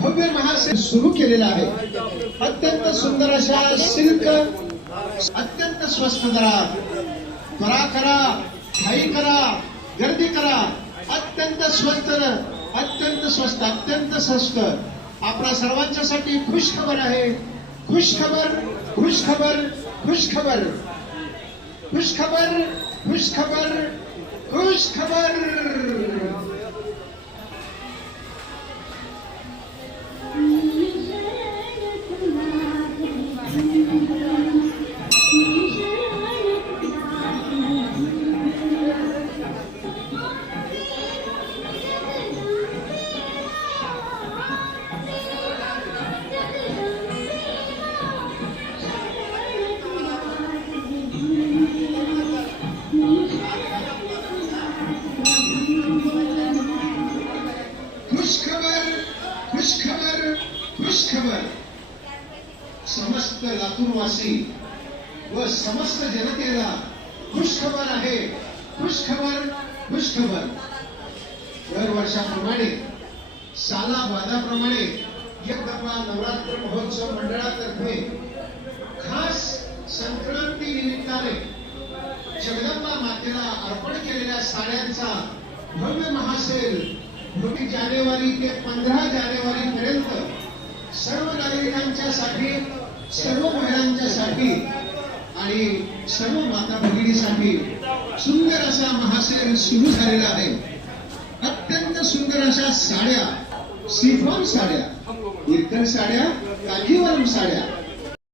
भव्य महासेल सुरू केलेला आहे। अत्यंत सुंदर अशा सिल्क, अत्यंत स्वस्त दरात त्वरा करा, घाई करा, गर्दी करा। अत्यंत स्वस्त, अत्यंत स्वस्त, अत्यंत स्वस्त आपल्या सर्वांच्यासाठी खुश खबर आहे। खुश खबर, खुश खबर, खुश खबर, खुश खबर, खुश खबर, खुश खबर। खुशखबर समस्त लातूरवासी व समस्त जनतेला खुशखबर आहे। खुशखबर, खुशखबर। दरवर्षाप्रमाणे सालाबादाप्रमाणे यंदा नवरात्र महोत्सव मंडळातर्फे खास संक्रांती निमित्ताने जगदंबा मातेला अर्पण केलेल्या साड्यांचा भव्य महासेल 2 जानेवारी ते 15 जानेवारी पर्यंत सर्व नागरिकांच्या साठी, सर्व महिलांच्या साठी आणि सर्व माता भगिनीसाठी सुंदर असा महासेल सुरू झालेला आहे। अत्यंत सुंदर अशा साड्या, सिफॉन साड्या, इतर साड्या, कांजीवरम साड्या,